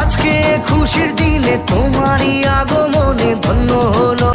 আজকে খুশির দিনে তোমারই আগমনে ধন্য হলো।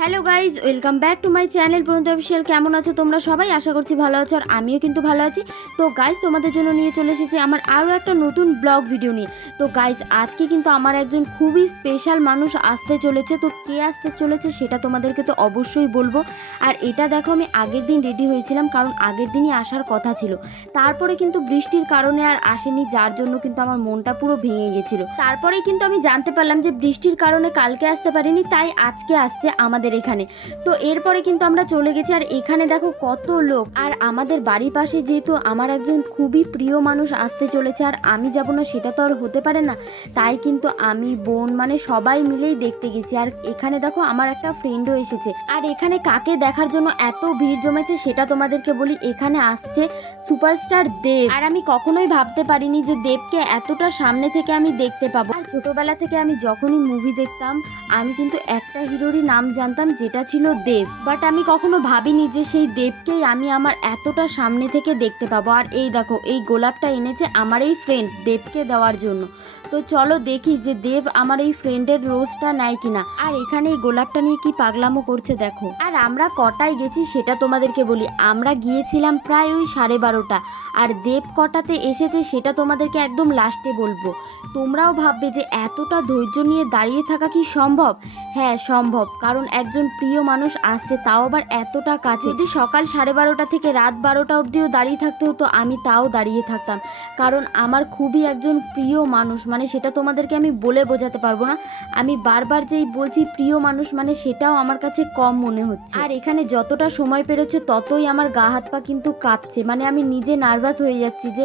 Hello guys, welcome back to my channel বন্ধু অফিসিয়াল। কেমন আছো তোমরা সবাই? আশা করছি ভালো আছো, আর আমিও কিন্তু ভালো আছি। তো গাইজ, তোমাদের জন্য নিয়ে চলে এসেছি আমার আরও একটা নতুন ব্লগ ভিডিও নিয়ে। তো গাইজ, আজকে কিন্তু আমার একজন খুবই স্পেশাল মানুষ আসতে চলেছে। তো কে আসতে চলেছে সেটা তোমাদেরকে তো অবশ্যই বলবো। আর এটা দেখো, আমি আগের দিন রেডি হয়েছিলাম, কারণ আগের দিনই আসার কথা ছিল। তারপরে কিন্তু বৃষ্টির কারণে আর আসেনি, যার জন্য কিন্তু আমার মনটা পুরো ভেঙে গেছিলো। তারপরেই কিন্তু আমি জানতে পারলাম যে বৃষ্টির কারণে কালকে আসতে পারিনি, তাই আজকে আসছে আমাদের এখানে। তো এরপরে কিন্তু আমরা চলে গেছি, আর এখানে দেখো কত লোক। আর আমাদের বাড়ির পাশে যেহেতু আমার একজন খুবই প্রিয় মানুষ আসতে চলেছে, আর আমি যাব না সেটা তো আর হতে পারে না। তাই কিন্তু আমি, বোন, মানে সবাই মিলেই দেখতে গেছি। আর এখানে দেখো আমার একটা ফ্রেন্ডও এসেছে। আর এখানে কাকে দেখার জন্য এত ভিড় জমেছে সেটা তোমাদেরকে বলি। এখানে আসছে সুপারস্টার দেব। আর আমি কখনোই ভাবতে পারিনি যে দেবকে এতটা সামনে থেকে আমি দেখতে পাবো। আর ছোটবেলা থেকে আমি যখনই মুভি দেখতাম, আমি কিন্তু একটা হিরোরই নাম জানতাম, যেটা ছিল দেব। বাট আমি কখনো ভাবিনি যে সেই দেবকেই আমি আমার এতটা সামনে থেকে দেখতে পাবো। আর এই দেখো, এই গোলাপটা এনেছে আমার এই ফ্রেন্ড দেবকে দেওয়ার জন্য। তো চলো দেখি যে দেব আমার এই ফ্রেন্ডের রোজটা নেয় কিনা। আর এখানে এই গোলাপটা নিয়ে কি পাগলামো করছে দেখো। আর আমরা কটায় গেছি সেটা তোমাদেরকে বলি। আমরা গিয়েছিলাম প্রায় ওই 12:30, আর দেব কটাতে এসেছে সেটা তোমাদেরকে একদম লাস্টে বলবো। তোমরাও ভাববে যে এতটা ধৈর্য নিয়ে দাঁড়িয়ে থাকা কি সম্ভব? হ্যাঁ সম্ভব, কারণ একজন প্রিয় মানুষ আসছে, তাও আবার এতটা কাছে। যদি সকাল 12:30 থেকে রাত 12টা অবধিও দাঁড়িয়ে থাকতে হতো, আমি তাও দাঁড়িয়ে থাকতাম, কারণ আমার খুবই একজন প্রিয় মানুষ। মানে সেটা তোমাদেরকে আমি বলে বোঝাতে পারবো না। আমি বারবার যেই বলছি প্রিয় মানুষ, মানে সেটাও আমার কাছে কম মনে হচ্ছে। আর এখানে যতটা সময় পেরোচ্ছে ততই আমার গা হাত পা কিন্তু কাঁপছে। মানে আমি নিজে নার্ভাস হয়ে যাচ্ছি যে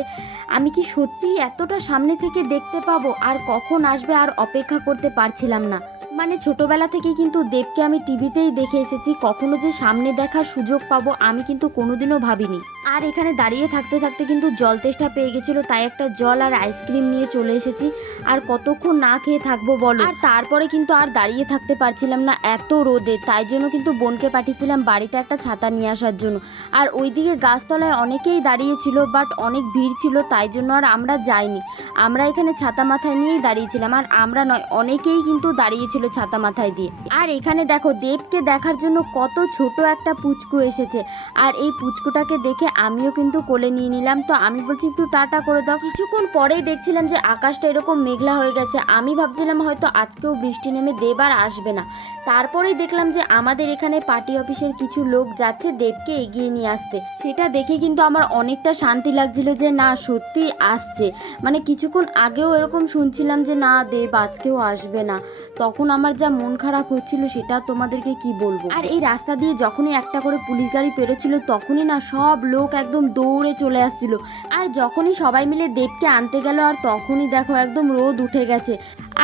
আমি কি সত্যিই এতটা সামনে থেকে দেখতে পাবো, আর কখন আসবে আর অপেক্ষা করতে পারছিলাম না। মানে ছোটবেলা থেকে কিন্তু দেবকে আমি টিভিতেই দেখে এসেছি, কখনো যে সামনে দেখার সুযোগ পাবো আমি কিন্তু কোনোদিনও ভাবিনি। আর এখানে দাঁড়িয়ে থাকতে থাকতে কিন্তু জল তেষ্টা পেয়ে গেছিলো, তাই একটা জল আর আইসক্রিম নিয়ে চলে এসেছি। আর কতক্ষণ না খেয়ে থাকবো বলো। আর তারপরে কিন্তু আর দাঁড়িয়ে থাকতে পারছিলাম না এত রোদে, তাই জন্য কিন্তু বোনকে পাঠিয়েছিলাম বাড়িতে একটা ছাতা নিয়ে আসার জন্য। আর ওইদিকে গাছতলায় অনেকেই দাঁড়িয়েছিল, বাট অনেক ভিড় ছিল, তাই জন্য আর আমরা যাইনি। আমরা এখানে ছাতা মাথায় নিয়েই দাঁড়িয়েছিলাম। আর আমরা নয়, অনেকেই কিন্তু দাঁড়িয়েছিল ছাতা মাথায় দিয়ে। আর এখানে দেখো দেবকে দেখার জন্য কত ছোট একটা পুচকু এসেছে। আর এই পুচকুটাকে দেখে আমিও কিন্তু কোলে নিয়ে নিলাম। তো আমি বলছি একটু টাটা করে দাও। কিছুক্ষণ পরেই দেখছিলাম যে আকাশটা এরকম মেঘলা হয়ে গেছে। আমি ভাবছিলাম হয়তো আজকেও বৃষ্টি নেমে দেব আর আসবে না। তারপরেই দেখলাম যে আমাদের এখানে পার্টি অফিসের কিছু লোক যাচ্ছে দেবকে এগিয়ে নিয়ে আসতে। সেটা দেখে কিন্তু আমার অনেকটা শান্তি লাগছিল যে না, সত্যি আসছে। মানে কিছুক্ষণ আগেও এরকম শুনছিলাম যে না, দেব আজকেও আসবে না। তখন আমার যা মন খারাপ হচ্ছিল সেটা তোমাদেরকে কি বলবো। আর এই রাস্তা দিয়ে যখনই একটা করে পুলিশ গাড়ি পেরোচ্ছিল, তখনই না সব লোক একদম দৌড়ে চলে আসছিল। আর যখনই সবাই মিলে দেবকে আনতে গেল, আর তখনই দেখো একদম রোদ উঠে গেছে।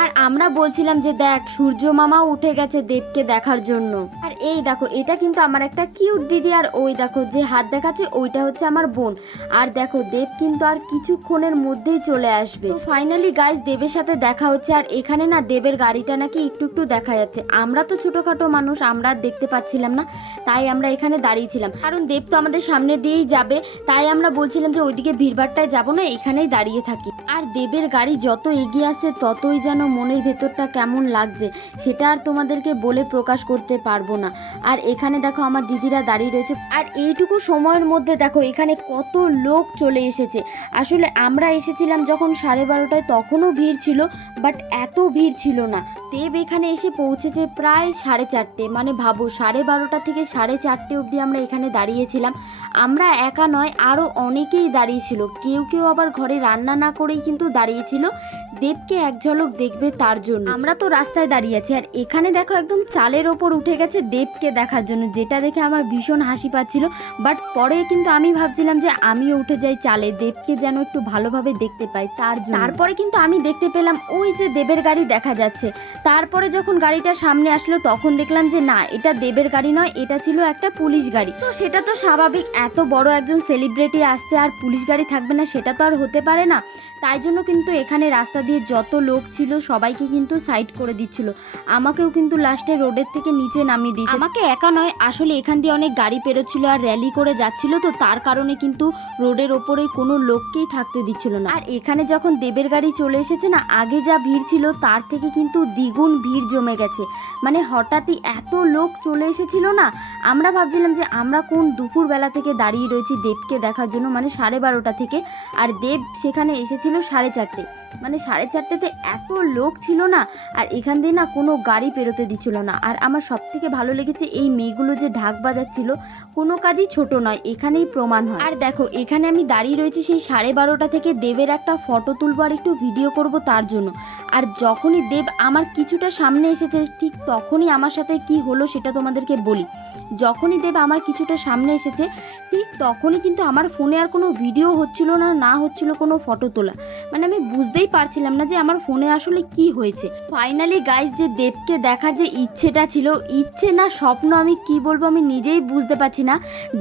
আর আমরা বলছিলাম যে দেখ, সূর্য মামাও উঠে গেছে দেবকে দেখার জন্য। আর এই দেখো, এটা কিন্তু আমার একটা কিউট দিদি। আর ওই দেখো যে হাত দেখাচ্ছে, ওইটা হচ্ছে আমার বোন। আর দেখো দেব কিন্তু আর কিছুক্ষণের মধ্যেই চলে আসবে। তো ফাইনালি গাইস, দেবের সাথে দেখা হচ্ছে। আর এখানে না দেবের গাড়িটা নাকি একটু একটু দেখা যাচ্ছে। আমরা তো ছোটখাটো মানুষ, আমরা আর দেখতে পাচ্ছিলাম না, তাই আমরা এখানে দাঁড়িয়েছিলাম। কারণ দেব তো আমাদের সামনে দিয়েই যাবে, তাই আমরা বলছিলাম যে ওইদিকে ভিড়ভাড়টায় যাবো না, এখানেই দাঁড়িয়ে থাকি। আর দেবের গাড়ি যত এগিয়ে আসছে ততই যেন মনের ভেতরটা কেমন লাগছে, সেটা আর তোমাদেরকে বলে প্রকাশ করতে পারবো না। আর এখানে দেখো আমার দিদিরা দাঁড়িয়ে রয়েছে। আর এইটুকু সময়ের মধ্যে দেখো এখানে কত লোক চলে এসেছে। আসলে আমরা এসেছিলাম যখন 12:30টায়, তখনও ভিড় ছিল, বাট এত ভিড় ছিল না। দেব এখানে এসে পৌঁছেছে প্রায় 4:30। মানে ভাবো, 12:30 থেকে 4:30 অবধি আমরা এখানে দাঁড়িয়েছিলাম। আমরা একা নয়, আরও অনেকেই দাঁড়িয়েছিল। কেউ কেউ আবার ঘরে রান্না না করেই কিন্তু দাঁড়িয়েছিল দেবকে এক ঝলক দেখবে তার জন্য। আমরা তো রাস্তায় দাঁড়িয়ে আছি, আর এখানে দেখো একদম চালের ওপর উঠে গেছে দেবকে দেখার জন্য, যেটা দেখে আমার ভীষণ হাসি পাচ্ছিল। বাট পরে কিন্তু আমি ভাবছিলাম যে আমিও উঠে যাই চালে, দেবকে যেন একটু ভালোভাবে দেখতে পাই তার জন্য। তারপরে কিন্তু আমি দেখতে পেলাম ওই যে দেবের গাড়ি দেখা যাচ্ছে। তারপরে যখন গাড়িটা সামনে আসলো, তখন দেখলাম যে না, এটা দেবের গাড়ি নয়, এটা ছিল একটা পুলিশ গাড়ি। তো সেটা তো স্বাভাবিক, এত বড় একজন সেলিব্রিটি আসছে আর পুলিশ গাড়ি থাকবে না সেটা তো আর হতে পারে না। তাই জন্য কিন্তু এখানে রাস্তা দিয়ে যত লোক ছিল সবাইকে কিন্তু সাইড করে দিচ্ছিল। আমাকেও কিন্তু লাস্টে রোডের থেকে নিচে নামিয়ে দিয়েছে। আমাকে একা নয়, আসলে এখান দিয়ে অনেক গাড়ি পেরোচ্ছিল আর র্যালি করে যাচ্ছিল, তো তার কারণে কিন্তু রোডের ওপরে কোনো লোককেই থাকতে দিচ্ছিল না। আর এখানে যখন দেবের গাড়ি চলে এসেছে না, আগে যা ভিড় ছিল তার থেকে কিন্তু দ্বিগুণ ভিড় জমে গেছে। মানে হঠাৎই এত লোক চলে এসেছিল না, আমরা ভাবছিলাম যে আমরা কোন দুপুরবেলা থেকে দাঁড়িয়ে রয়েছি দেবকে দেখার জন্য, মানে 12:30 থেকে, আর দেব সেখানে এসেছিল 4:30। মানে 4:30-তে এত লোক ছিল না, আর এখান দিয়ে না কোনো গাড়ি পেরোতে দিচ্ছিল না। আর আমার সব থেকে ভালো লেগেছে এই মেয়েগুলো যে ঢাক বাজাচ্ছিল, কোনো কাজই ছোট নয়, এখানেই প্রমাণ হয়। আর দেখো এখানে আমি দাঁড়িয়ে রয়েছি সেই 12:30 থেকে দেবের একটা ফটো তুলবো আর একটু ভিডিও করব তার জন্য। আর যখনই দেব আমার কিছুটা সামনে এসেছে, ঠিক তখনই আমার সাথে কি হলো সেটা তোমাদেরকে বলি। যখনই দেব আমার কিছুটা সামনে এসেছে, ঠিক তখনই কিন্তু আমার ফোনে আর কোনো ভিডিও হচ্ছিল না, না হচ্ছিল কোনো ফটো তোলা। মানে আমি বুঝতেই পারছিলাম না যে আমার ফোনে আসলে কি হয়েছে। ফাইনালি গাইস, যে দেবকে দেখার যে ইচ্ছেটা ছিল, ইচ্ছে না স্বপ্ন আমি কি বলবো আমি নিজেই বুঝতে পারছি না।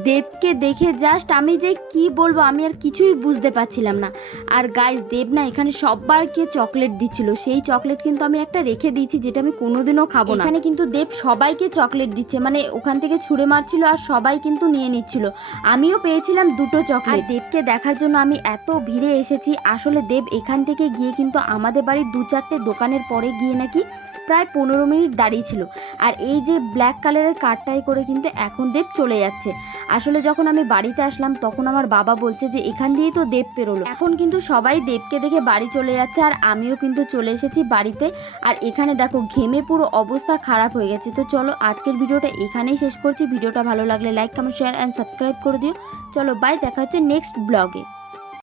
দেবকে দেখে জাস্ট আমি যে কি বলবো আমি আর কিছুই বুঝতে পারছিলাম না। আর গাইস, দেব না এখানে সবাইকে চকলেট দিচ্ছিল, সেই চকলেট কিন্তু আমি একটা রেখে দিয়েছি যেটা আমি কোনোদিনও খাবো না। এখানে কিন্তু দেব সবাইকে চকলেট দিচ্ছে, মানে ওখান থেকে ছুঁড়ে মারছিল আর সবাই কিন্তু নিয়ে নিচ্ছিল। আমিও পেয়েছিলাম 2টো চকলেট। দেবকে দেখার জন্য আমি এত ভিড়ে এসেছি। আসলে দেব এখান থেকে গিয়ে কিন্তু আমাদের বাড়ির 2-4টে দোকানের পরে গিয়ে নাকি প্রায় 15 মিনিট দাঁড়িয়ে ছিল। আর এই যে ব্ল্যাক কালারের কারটাই করে কিন্তু এখন দেব চলে যাচ্ছে। আসলে যখন আমি বাড়িতে আসলাম তখন আমার বাবা বলছে যে এখান দিয়েই তো দেব পেরোলো। এখন কিন্তু সবাই দেবকে দেখে বাড়ি চলে যাচ্ছে, আর আমিও কিন্তু চলে এসেছি বাড়িতে। আর এখানে দেখো ঘেমে পুরো অবস্থা খারাপ হয়ে গেছে। তো চলো আজকের ভিডিওটা এখানেই শেষ করছি। ভিডিওটা ভালো লাগলে like, comment, share and subscribe করে দিও। চলো বাই, দেখা হচ্ছে নেক্সট ব্লগে।